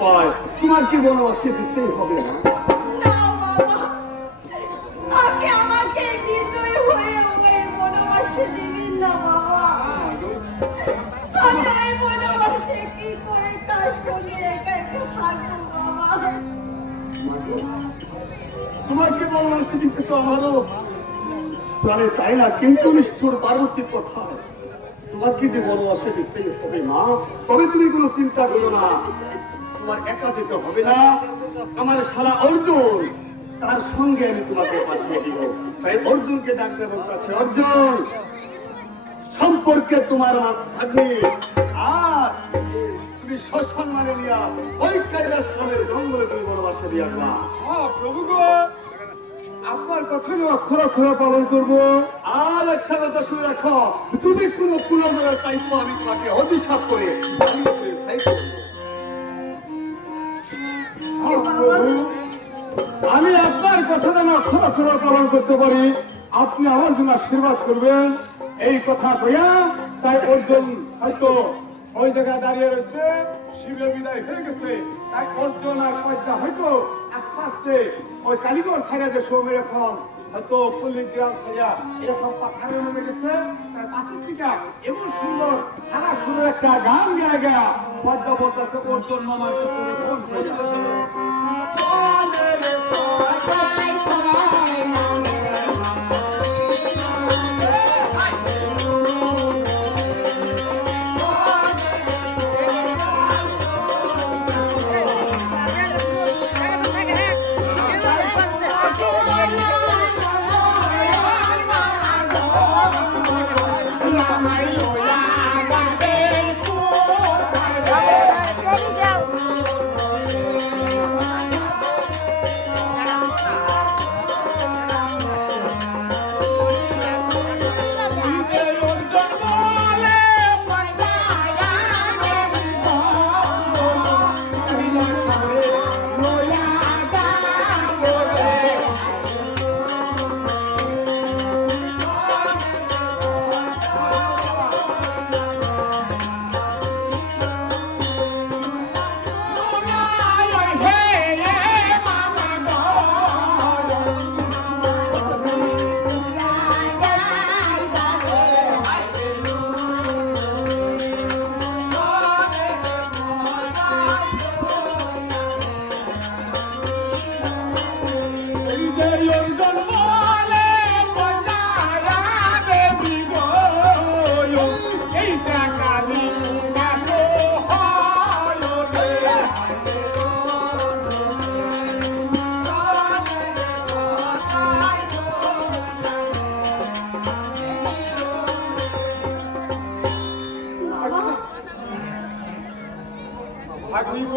পায়। তোমার কি বনবাসে দিতেই হবে না? না আপনি আমাকে নির্দয় হয়ে ওই বনবাসে দিবেন না বাবা। আমি ওই বনবাসে কি করে তার সঙ্গে একা একা থাকব বাবা? তোমাকে বললাম সেদিকে তো আমারও প্রাণে চাই না কিন্তু নিষ্ঠুর পার্বতীর কথা তোমাকে যে বনবাসে দিতেই হবে মা? তবে তুমি কোনো চিন্তা করো না। তোমার একা যেতে হবে না। আমার শালা অর্জুন তার সঙ্গে আমি তোমাকে পাঠিয়ে দিব তাই অর্জুনকে ডাকতে বলতেছে অর্জুন সম্পর্কে তোমার থাকবে আর তুমি সসম্মানে নিয়া ওই কায়দাস নামের জঙ্গলে তুমি বনবাসে দিয়ে আসবা। হ্যাঁ প্রভু গো আপনার কথা আমি অক্ষর অক্ষর পালন করব। আর একটা কথা শুনে রাখো যদি কোনো পুনর্বার চাইছো আমি তোমাকে অভিশাপ করে আমি একবার কথা যেন অক্ষর অক্ষর পালন করতে পারি। আপনি আমার জন্য আশীর্বাদ করবেন। এই কথা কইয়া তাই অর্জুন হয়তো ওই জায়গায় দাঁড়িয়ে রয়েছে। শিবের বিদায় হয়ে গেছে। তাই অর্জন আর পয়সা হয়তো আস্তে আস্তে ওই কালীগড় ছাড়া যে সৌমের এখন হয়তো পল্লী গ্রাম ছাড়া এরকম পাথারে নেমে গেছে। তাই পাশের থেকে এমন সুন্দর সারা সুন্দর একটা গান গায়ে গা। পদ্মা বলতেছে, অর্জন মামার কাছে থাকিব